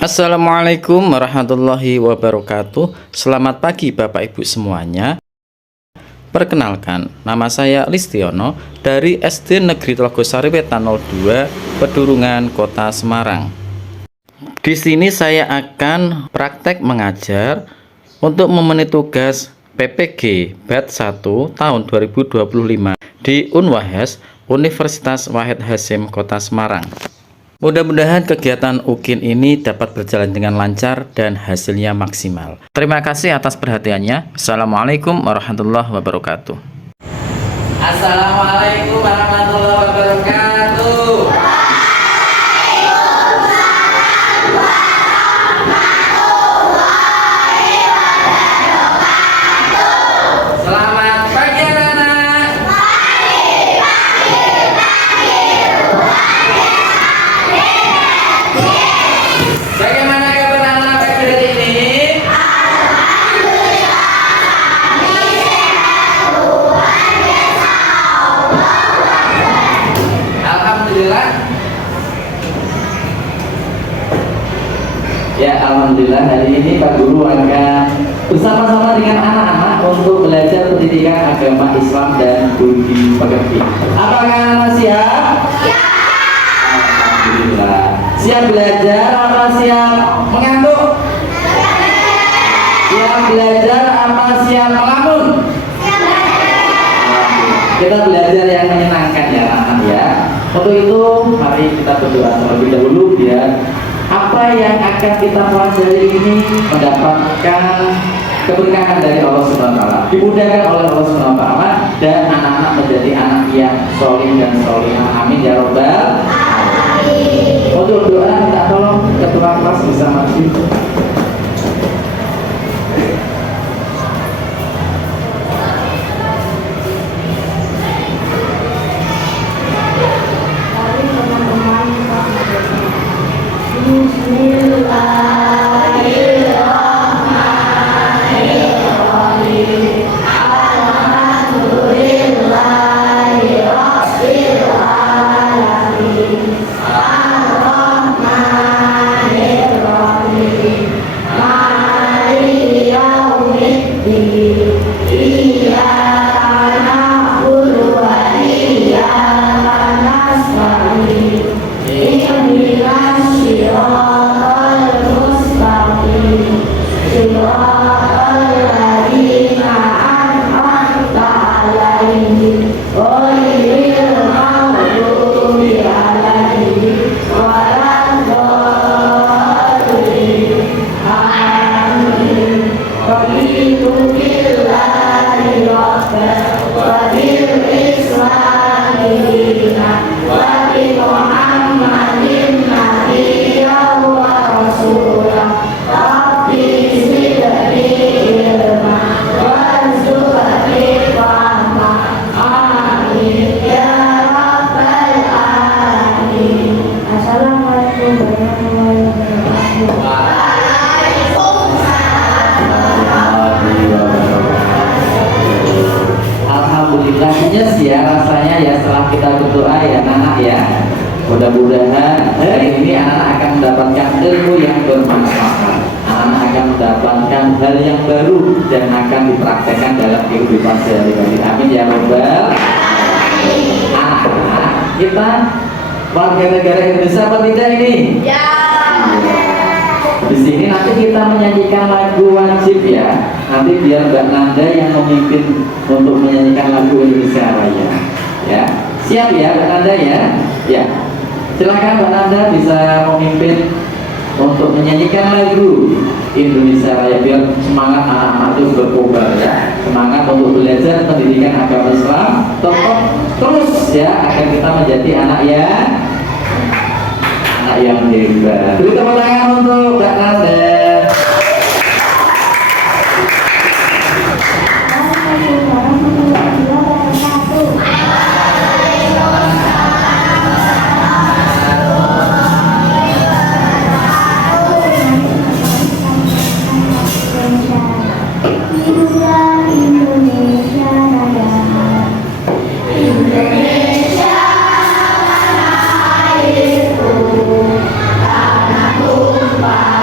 Assalamualaikum warahmatullahi wabarakatuh. Selamat pagi Bapak Ibu semuanya. Perkenalkan, nama saya Listiono dari SD Negeri Tlogosari Wetan 02, Pedurungan, Kota Semarang. Di sini saya akan praktek mengajar untuk memenuhi tugas PPG Batch 1 tahun 2025 di Unwahes, Universitas Wahid Hasyim, Kota Semarang. Mudah-mudahan kegiatan UKIN ini dapat berjalan dengan lancar dan hasilnya maksimal. Terima kasih atas perhatiannya. Assalamualaikum warahmatullahi wabarakatuh. Assalamualaikum warahmatullahi wabarakatuh. Selamat pagi anak-anak. Bagaimana kabar anak-anak pagi hari ini? Alhamdulillah. Ya, alhamdulillah hari ini Pak Guru akan bersama-sama dengan anak-anak untuk belajar pendidikan agama Islam dan budi pekerti. Apakah anak siap? Alhamdulillah. Siap belajar apa siap mengantuk? Siap belajar apa siap melamun? Kita belajar yang menyenangkan ya anak-anak ya. Untuk itu mari kita berdoa terlebih dahulu biar apa yang akan kita pelajari ini mendapatkan keberkahan dari Allah SWT, dimudahkan oleh Allah SWT, dan anak-anak menjadi anak yang soleh dan solehah. Amin ya robbal alamin. Untuk doa kita tolong ketua kelas bisa maju. Yes ya rasanya ya setelah kita berdoa ya anak-anak ya. Mudah-mudahan hari ini anak-anak akan mendapatkan ilmu yang bermanfaat. Anak-anak akan mendapatkan hal yang baru dan akan dipraktekkan dalam kehidupan sehari-hari. Amin ya robbal alamin. Anak-anak kita warga negara Indonesia apa tidak ini? Ya. Di sini nanti kita menyanyikan lagu wajib ya. Nanti biar Mbak Nanda yang memimpin untuk menyanyikan lagu Indonesia Raya. Ya, siap ya Mbak Nanda ya. Ya, silakan Mbak Nanda bisa memimpin untuk menyanyikan lagu Indonesia Raya biar semangat anak-anak itu berkobar ya. Semangat untuk belajar pendidikan agama Islam. Terus ya agar kita menjadi anak yang hebat. Beri tepuk tangan untuk Mbak Nanda. Indonesia, tanah airku, tanah tumpah.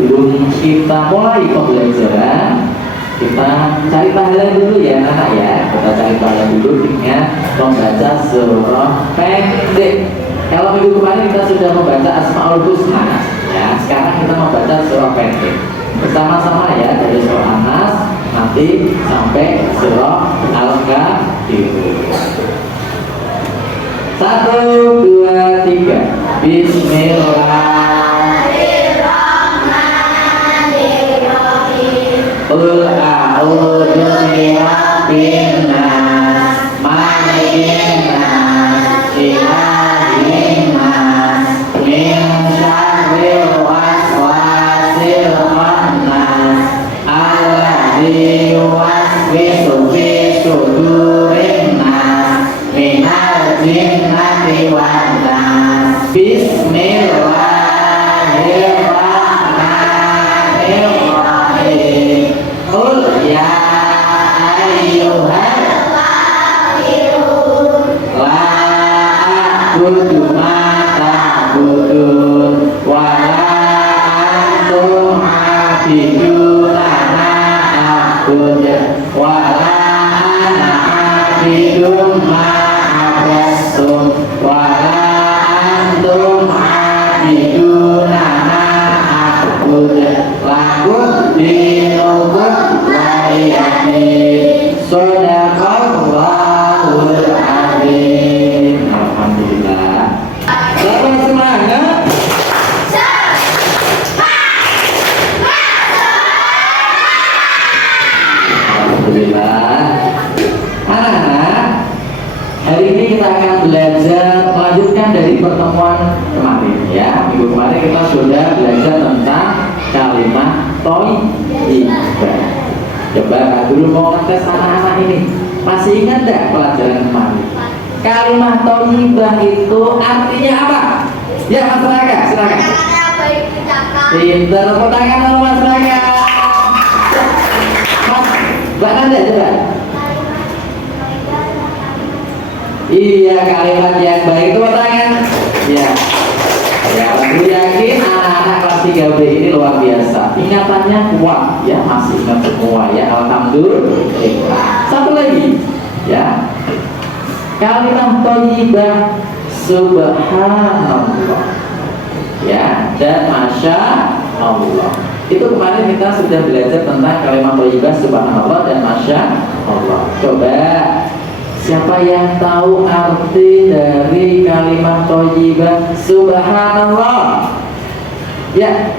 sebelum kita mulai pembelajaran, kita cari pahala dulu ya anak ya. Kita cari pahala dulu dengan membaca surah pendek. Kalau minggu kemarin kita sudah membaca Asmaul Husna, ya. Sekarang kita membaca surah pendek bersama-sama ya, dari surah Anas nanti sampai surah Al-Kafirun. 1, 2, 3. Bismillahirrahmanirrahim. Qul a'udzu birabbin nas, malikin nas, ilahin nas, min syarril waswasil khannas, alladzi yuwaswisu fi sudurin nas, minal jinnati wan nas. Bismillahirrahmanirrahim. Qul ya ayyuhal kafirun, la a'budu ma ta'budun, wa la antum 'abiduna ma a'bud, wa la ana 'abidun ma abastum, wa la antum 'abiduna ma a'bud, lakum dinukum waliyadin. Shadaqallahul adzim. Alhamdulillah. Selamat semangat. Alhamdulillah. Anak-anak, hari ini kita akan belajar melanjutkan dari pertemuan kemarin ya. Minggu kemarin kita sudah belajar tentang kalimat thayyibah. Coba dulu mau ngetes anak-anak ini, masih ingat tidak pelajaran kemarin? Kalimat thayyibah itu artinya apa? Ya Mas Raka, silakan. Pintar, tepuk tangan dulu Mas Raka. Mas, Mbak Nanda coba. Iya, kalimat yang baik, tepuk tangan. Ya. Ya, aku yakin anak-anak kelas 3B ini luar biasa. Ingatannya kuat ya, masih ingat semua ya. Alhamdulillah. Satu lagi ya. Kalimat thayyibah subhanallah ya, dan masya Allah. Itu kemarin kita sudah belajar tentang kalimat thayyibah subhanallah dan masya Allah. Coba siapa yang tahu arti dari kalimat thayyibah subhanallah? Ya.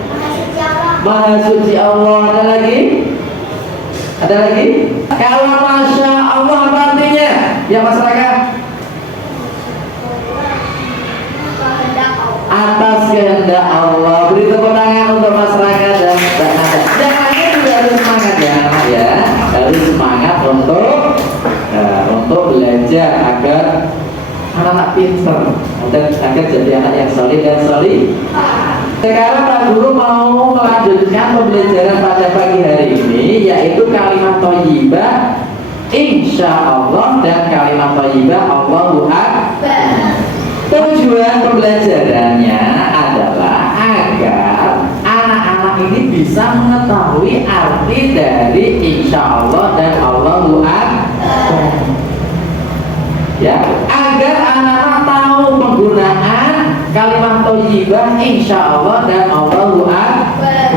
Maha suci Allah. Ada lagi? Ada lagi? Kalau masya Allah apa artinya? Ya masyarakat. Atas kehendak Allah. Beri tepuk tangan untuk masyarakat dan Mbak Nanda. Yang lainnya juga harus semangat ya anak ya. Harus semangat untuk belajar agar anak-anak pintar dan agar jadi anak yang soleh dan soleh. Sekarang Pak Guru mau melanjutkan pembelajaran pada pagi hari ini, yaitu kalimat thayyibah insya Allah dan kalimat thayyibah Allahu Akbar. Tujuan pembelajarannya adalah agar anak-anak ini bisa mengetahui arti dari insya Allah dan Allahu Akbar. Ya, agar anak-anak tahu penggunaan kalimat thayyibah insya Allah dan Allahu Akbar.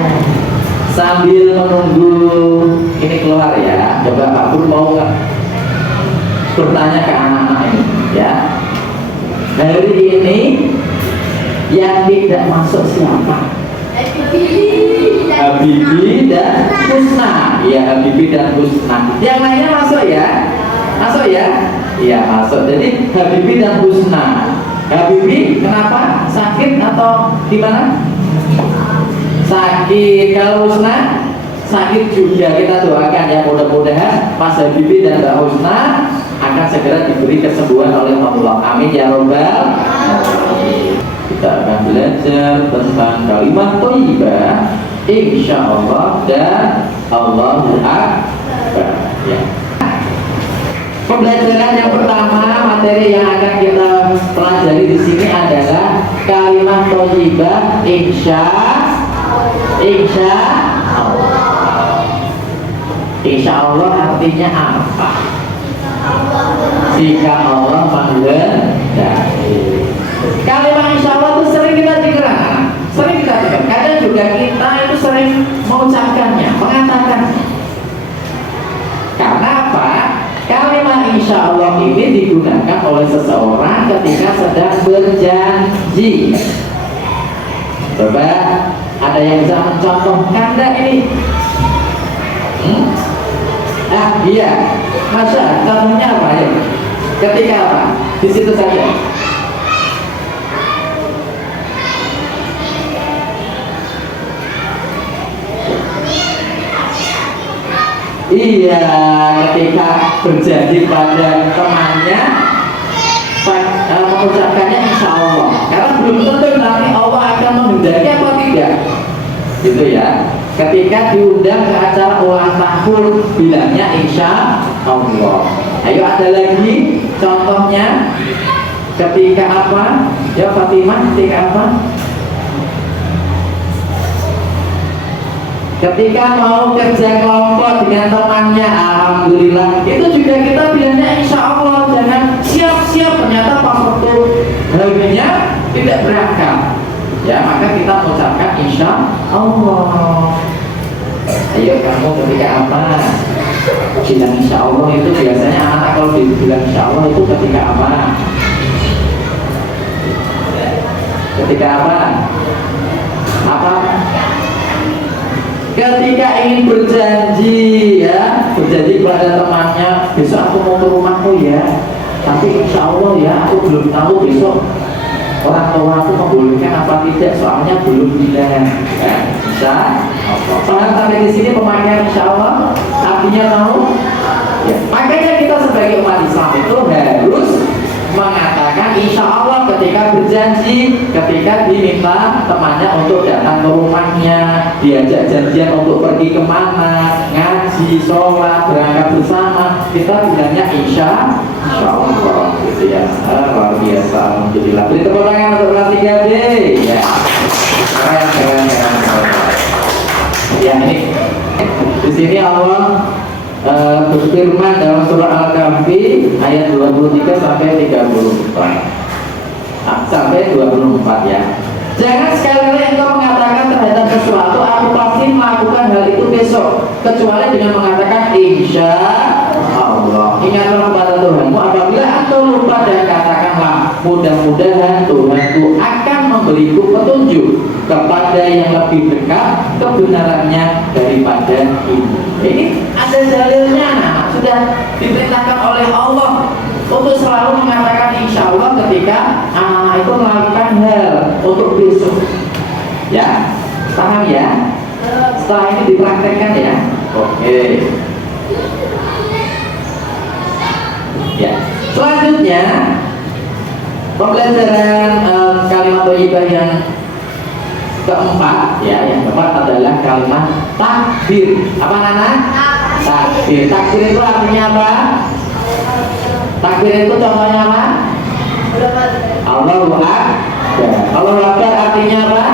Sambil menunggu ini keluar ya, coba Pak Guru mau bertanya ke anak-anak ini ya. Hari ini yang tidak masuk siapa? Habibie dan Husna. Ya, Habibie dan Husna. Yang lainnya masuk ya? Masuk ya? Iya masuk. Jadi Habibie dan Husna. Habibie kenapa? Sakit atau gimana? Sakit. Kalau Husna sakit juga. Kita doakan ya, mudah-mudahan Mas Habibie dan Mbak Husna akan segera diberi kesembuhan oleh Allah. Amin ya robbal alamin. Kita akan belajar tentang kalimat thayyibah insya Allah dan Allahu Akbar ya. Pembelajaran yang pertama, materi yang akan kita pelajari di sini adalah kalimat thayyibah insya Insya Allah. Insya Allah artinya apa? Jika Allah menghendaki. Kalimat insya Allah itu sering kita dengar, sering kita dengar. Kadang juga kita itu sering mengucapkannya, mengatakannya. Karena apa? Kalimat insya Allah ini digunakan oleh seseorang ketika sedang berjanji. Coba ada yang bisa mencontohkan enggak ini? Iya, masa contohnya apa ya? Ketika apa? Di situ saja. Iya, ketika berjanji pada temannya, mengucapkannya insya Allah. Karena belum tentu nanti Allah akan menghendaki apa tidak, gitu ya. Ketika diundang ke acara ulang tahun, bilangnya insya Allah. Ayo ada lagi contohnya. Ketika apa? Ya Fatimah, ketika apa? Ketika mau kerja kelompok dengan temannya, alhamdulillah, itu juga kita bilangnya insya Allah. Jangan siap-siap, ternyata pas waktu harinya tidak berangkat. Ya, maka kita mengucapkan insya Allah. Ayo kamu ketika apa? Bilang insya Allah itu biasanya anak kalau dibilang insya Allah itu ketika apa? Ketika apa? Apa? Ketika ingin berjanji, ya, berjanji kepada temannya, besok aku mau ke rumahmu ya. Tapi insya Allah ya, aku belum tahu besok orang tua aku membolehkan apa tidak, soalnya belum bilang. Ya, bisa. Paham sampai di sini pemakaian insya Allah artinya tahu. Ya, makanya kita sebagai umat Islam itu harus mengatakan insya Allah ketika berjanji, ketika diminta temannya untuk datang ke rumahnya, diajak janjian untuk pergi kemana, ngaji, sholat, berangkat bersama, kita bilangnya insya Allah, gitu ya. Luar biasa, alhamdulillah. Beri tepuk tangan untuk kelas 3D. Ya, keren. Ya, ini di sini Allah berfirman dalam surah Al-Kahfi ayat 23 sampai 34 sampai 24 ya. Jangan sekali-kali engkau mengatakan terhadap sesuatu aku pasti melakukan hal itu besok, kecuali dengan mengatakan insya Allah. Ingatlah kepada Tuhanmu apabila engkau lupa dan katakanlah mudah-mudahan Tuhanku akan memberiku petunjuk kepada yang lebih dekat kebenarannya daripada ini. Ini ada dalilnya, nah, sudah diperintahkan oleh Allah untuk selalu mengatakan insya Allah ketika anak itu melakukan hal untuk besok. Ya, paham ya? Setelah ini dipraktekkan ya. Oke. Ya. Selanjutnya pembelajaran kalimat thayyibah yang keempat ya, yang keempat adalah kalimat takbir. Apa Nana? Takbir. Takbir itu artinya apa? Takbir itu contohnya apa? Allahu Akbar. Allahu Akbar artinya apa?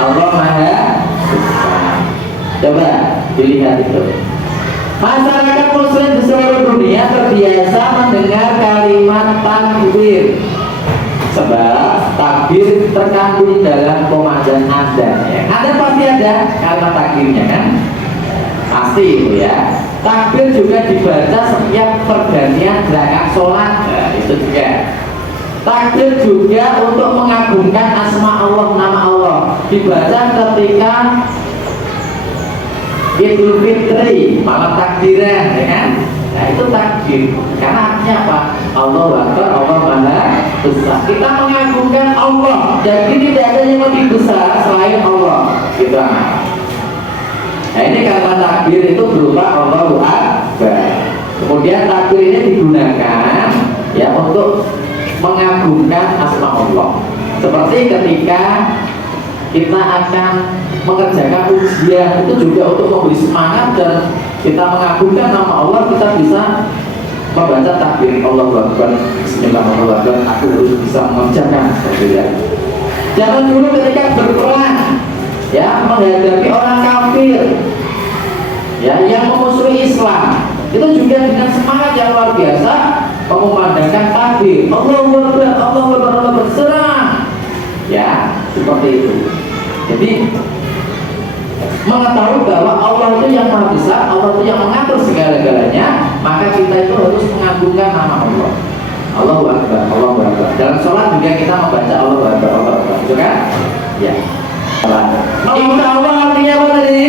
Allah Maha Besar. Coba dilihat itu. Masyarakat muslim di seluruh dunia terbiasa mendengar kalimat takbir. Sebab takbir terkandung dalam komandan adzan ya. Adzan pasti ada kalimat takbirnya kan? Pasti itu ya. Takbir juga dibaca setiap pergantian gerakan sholat. Nah, itu juga. Takbir juga untuk mengagungkan asma Allah, nama Allah, dibaca ketika Idul Fitri, malam takbiran, ya kan? Nah itu takbir. Karena artinya apa? Allahu Akbar, Allah Maha Besar. Kita mengagungkan Allah. Jadi tidak ada yang lebih besar selain Allah. Gitu. Nah ini kata takbir itu berupa Allahu Akbar. Kemudian takbir ini digunakan ya untuk mengagungkan asma Allah. Seperti ketika kita akan mengerjakan ujian, itu juga untuk memberi semangat dan kita mengagungkan nama Allah, kita bisa membaca takbir Allahu Akbar, Bismillahirrahmanirrahim, aku harus bisa mengerjakan seperti itu. Jangan dulu ketika berperang ya, menghadapi orang kafir, ya, yang memusuhi Islam, itu juga dengan semangat yang luar biasa mengumandangkan takbir, Allahu Akbar, Allahu Akbar, Allahu Akbar, serang, ya, seperti itu. Jadi mengetahui bahwa Allah itu yang maha besar, Allah itu yang mengatur segala-galanya, maka kita itu harus mengagungkan nama Allah. Allahu Akbar, Allahu Akbar. Dalam sholat juga kita membaca Allahu Akbar, Allahu Akbar, itu kan? Ya. Insya Allah artinya apa tadi?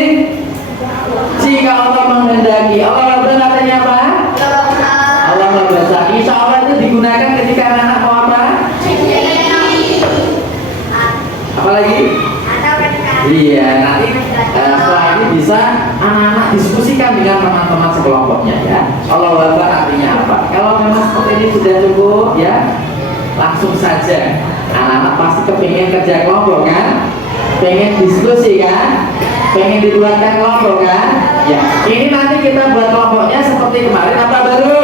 Jika Allah menghendaki. Allah Akbar artinya apa? Allah Maha Besar. Insya Allah itu digunakan ketika anak mau apa? Apalagi? Iya, nanti setelah ini bisa anak-anak diskusikan dengan teman-teman sekelompoknya, ya. Allah Akbar artinya apa? Kalau memang seperti ini sudah cukup, ya, langsung saja. Anak-anak pasti kepingin kerja kelompok kan? Pengen diskusi kan? Pengen dibuatkan kelompok kan? Ya, ini nanti kita buat kelompoknya seperti kemarin apa baru?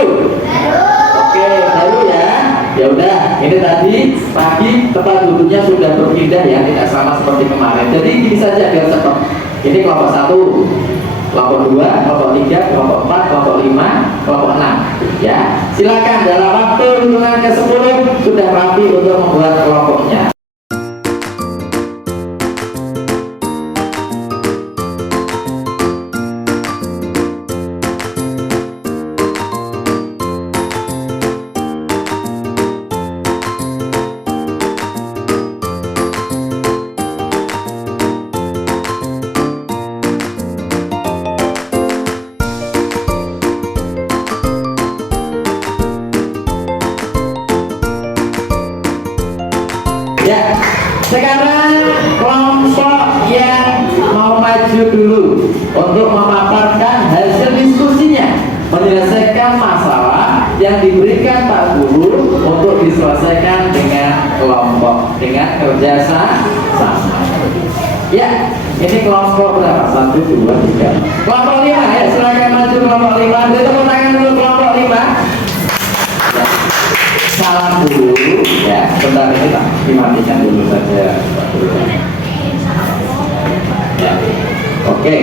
Oke, baru ya. Ya udah, ini tadi pagi tempat duduknya sudah berpindah ya, tidak sama seperti kemarin. Jadi gini saja biar cepat. Ini kelompok 1, kelompok 2, kelompok 3, kelompok 4, kelompok 5, kelompok 6. Ya, silakan dalam waktu hitungan ke-10 sudah rapi untuk membuat kelompoknya. Ya, sekarang kelompok yang mau maju dulu untuk memaparkan hasil diskusinya, menyelesaikan masalah yang diberikan Pak Guru untuk diselesaikan dengan kelompok, dengan kerjasama. Ya, ini kelompok berapa? 1, 2, 3. Kelompok 5 ya, silakan maju kelompok 5. Beri tepuk tangan dulu kelompok 5. Salam dulu, ya. Bentar ini tak dimatikan dulu saja. Ya. Oke.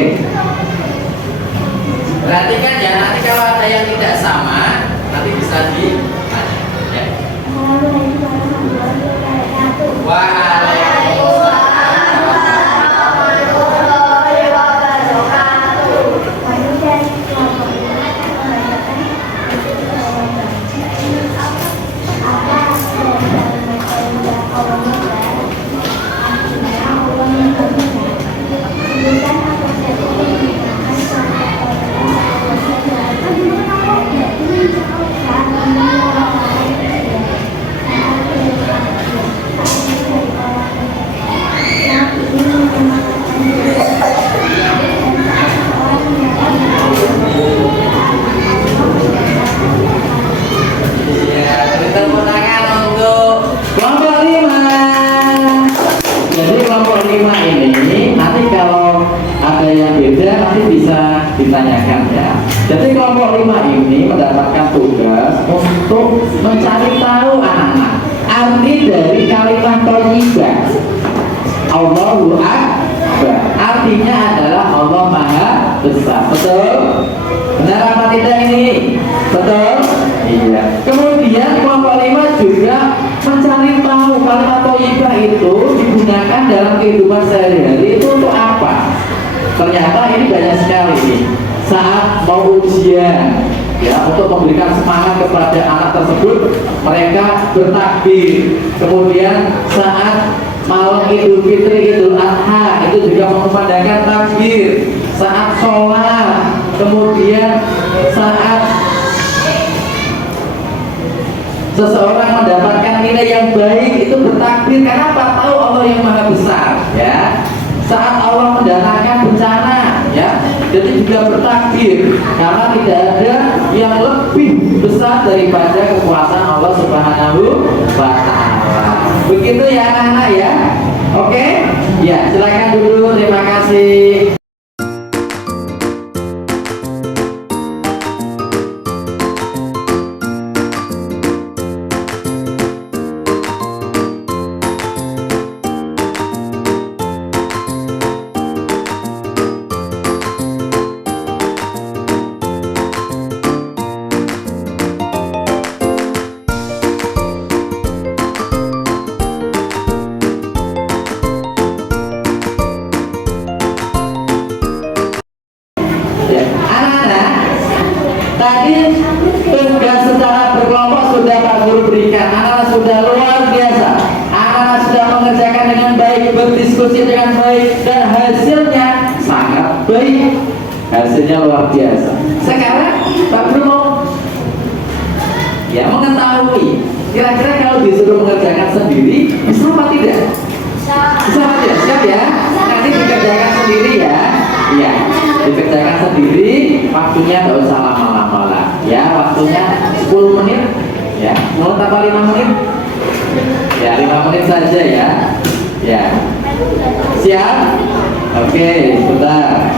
Perhatikan ya, nanti kalau ada yang tidak sama, nanti bisa ditanya. Ya. Waalaikumsalam. Ditanyakan ya. Jadi kelompok 5 ini mendapatkan tugas untuk mencari tahu anak-anak arti dari kalimat thayyibah. Allahu Akbar. Artinya adalah Allah Maha Besar. Betul? Benar apa tidak ini? Betul? Iya. Kemudian kelompok 5 juga mencari tahu kalimat thayyibah itu digunakan dalam kehidupan sehari-hari itu untuk apa? Ternyata ini banyak sekali nih. Saat mau ujian, ya, untuk memberikan semangat kepada anak tersebut, mereka bertakbir. Kemudian saat malam Idul Fitri, Idul Adha, itu juga mengumandangkan takbir. Saat sholat, kemudian saat seseorang mendapatkan nilai yang baik itu bertakbir. Kenapa? Tahu Allah yang Maha Besar, ya. Saat Allah mendatangkan bencana, ya, jadi juga bertakbir karena tidak ada yang lebih besar daripada kekuasaan Allah Subhanahu wa Ta'ala. Begitu ya anak-anak ya. Oke? Ya, silakan dulu. Terima kasih. diskusi dengan baik, dan hasilnya sangat baik, hasilnya luar biasa. Sekarang Pak Guru mau ya mengetahui kira-kira kalau disuruh mengerjakan sendiri bisa apa tidak? Bisa apa tidak? Siap ya? Nanti dikerjakan sendiri ya. Iya, dikerjakan sendiri. Waktunya nggak usah lama-lama lah. Ya, waktunya 10 menit. Ya, mau tambah 5 menit? Ya, 5 menit saja ya. Ya, siap? Oke, sebentar.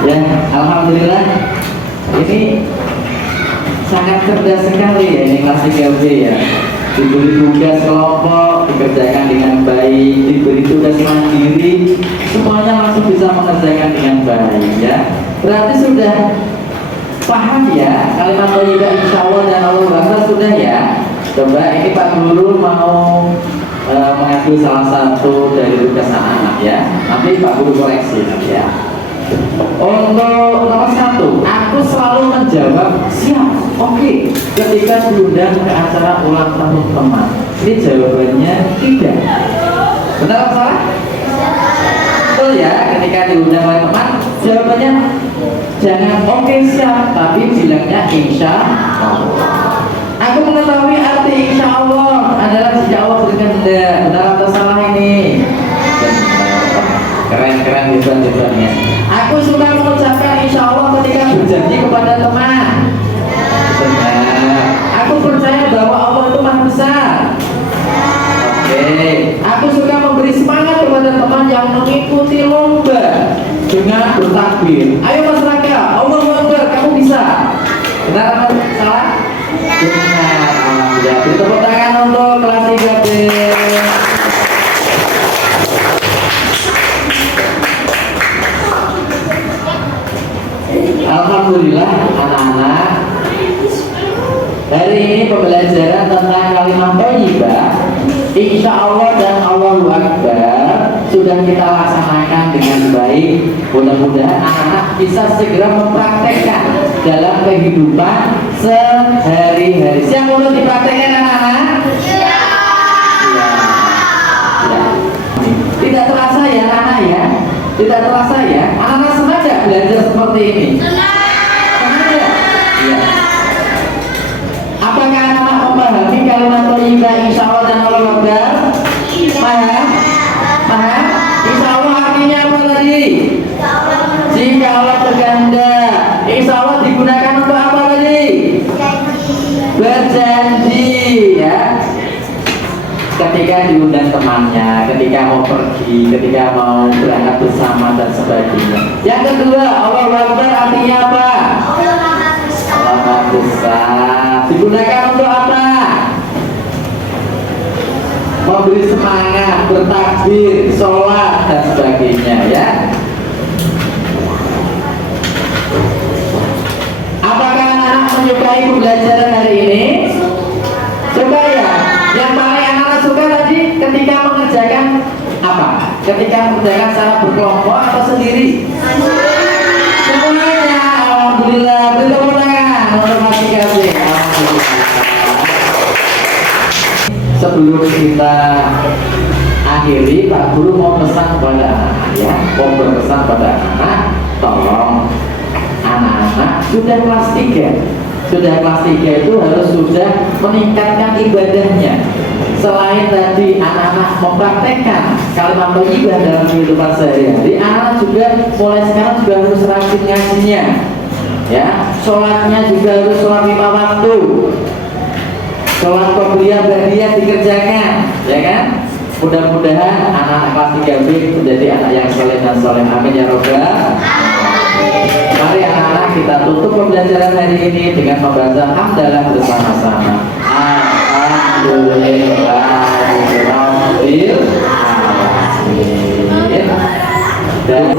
Ya, alhamdulillah ini sangat cerdas sekali ya ini kelas 3B ya. Diberi tugas kelompok, dikerjakan dengan baik, diberi tugas mandiri, semuanya langsung bisa mengerjakan dengan baik ya. Berarti sudah paham ya kalimat thayyibah insya Allah dan Allahu Akbar sudah ya. Coba ini Pak Guru mau mengambil salah satu dari tugas anak-anak ya. Nanti Pak Guru koreksi ya. Untuk nomor 1, aku selalu menjawab siap, oke, ketika diundang ke acara ulang tahun teman. Ini jawabannya tidak. Benar atau salah? Betul ya, ketika diundang oleh teman, jawabannya jangan oke siap, tapi bilangnya insya Allah. Aku mengetahui arti insya Allah adalah jika Allah berkehendak. Benar atau salah ini? Keren-keren hebat-hebatnya. Aku suka mengucapkan insya Allah ketika berjanji kepada teman. Benar. Aku percaya bahwa Allah itu maha besar. Oke. Aku suka memberi semangat kepada teman yang mengikuti lomba dengan bertakbir. Ayo masyarakat, Allahu Akbar, kamu bisa. Benar atau salah? Benar. Ya, tepuk tangan untuk kelas 3B. Alhamdulillah anak-anak, hari ini pembelajaran tentang kalimat thayyibah insya Allah dan Allahu Akbar sudah kita laksanakan dengan baik. Mudah-mudahan anak-anak bisa segera mempraktekkan dalam kehidupan sehari-hari. Siap untuk dipraktekkan anak-anak? Ya. Tidak terasa ya anak-anak ya? Tidak terasa ya? Anak-anak senang gak belajar seperti ini? Senang ya? Iya. Apakah anak-anak memahami kalimat thayyibah insya Allah dan Allahu Akbar? Paham? Paham? Insya Allah artinya apa tadi? Jika Allah berkehendak. Insya Allah digunakan untuk apa tadi? Berjanji ya. Ketika diundang temannya, ketika mau pergi, ketika mau berangkat bersama dan sebagainya. Yang kedua, Allahu Akbar artinya apa? Allah Maha Besar. Digunakan untuk apa? Memberi semangat, bertakbir, sholat dan sebagainya ya. Apakah anak-anak menyukai pembelajaran hari ini? Coba ya. Yang paling anak-anak suka tadi ketika mengerjakan apa? Ketika mengerjakan secara berkelompok atau sendiri? Semuanya, alhamdulillah. Beri tepuk tangan untuk Mas Kasih. Sebelum kita akhiri, Pak Guru mau pesan kepada anak-anak ya, mau berpesan pada anak-anak, tolong anak-anak sudah kelas 3. Sudah kelas 3 itu harus sudah meningkatkan ibadahnya. Selain tadi anak-anak mempraktekkan kalimat thayyibah dalam kehidupan sehari-hari, anak-anak juga mulai sekarang juga harus rajin ngajinya. Ya, sholatnya juga harus sholat 5 waktu. Sholat qobliyah ba'diyah dikerjakan, ya kan? Mudah-mudahan anak-anak kelas 3B menjadi anak yang soleh dan soleh. Amin ya robbal. Mari anak-anak kita tutup pembelajaran hari ini dengan membaca hamdalah bersama-sama. Alhamdulillahirabbil alamin. dan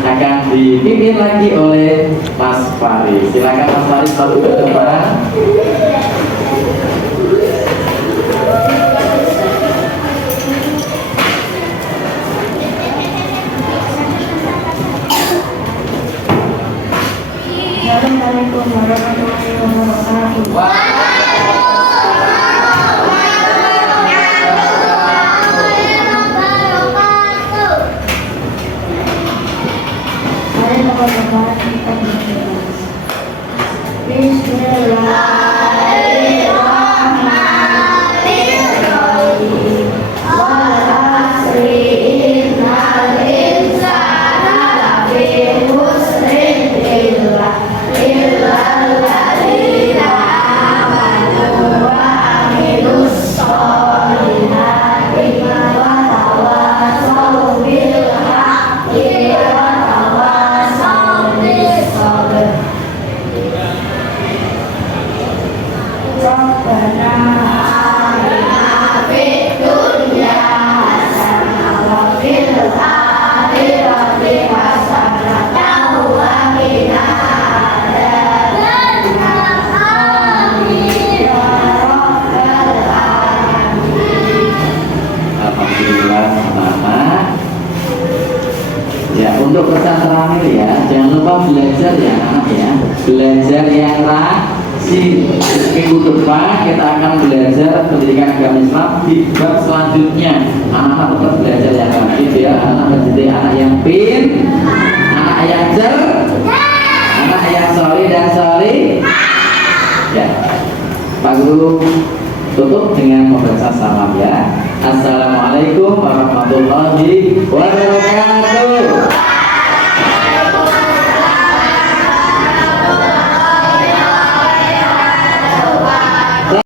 akan dipimpin lagi oleh Mas Faris. Silakan Mas Faris satu ke depan. Assalamualaikum warahmatullahi wabarakatuh. Mari teman-teman kita berbahas. Bismillahirrahmanirrahim. Wal asri innal insana lafi khusrin illa alladzina amanu wa amilus sholihati wa tawassaw bil haqqi wa tawassaw bis sabr. Rabbana atina fid dunya hasanah wa fil akhirati hasanah wa qina Alhamdulillah sama. Ya, untuk pesan terakhir ya, jangan lupa belajar ya anak ya. Belajar yang rajin. Minggu depan kita akan belajar pendidikan agama Islam di bab selanjutnya. Anak-anak tetap belajar yang rajin ya. Anak menjadi anak yang anak yang anak yang soleh dan soleh. Ya, Pak Guru tutup dengan membaca salam ya. Assalamualaikum warahmatullahi wabarakatuh.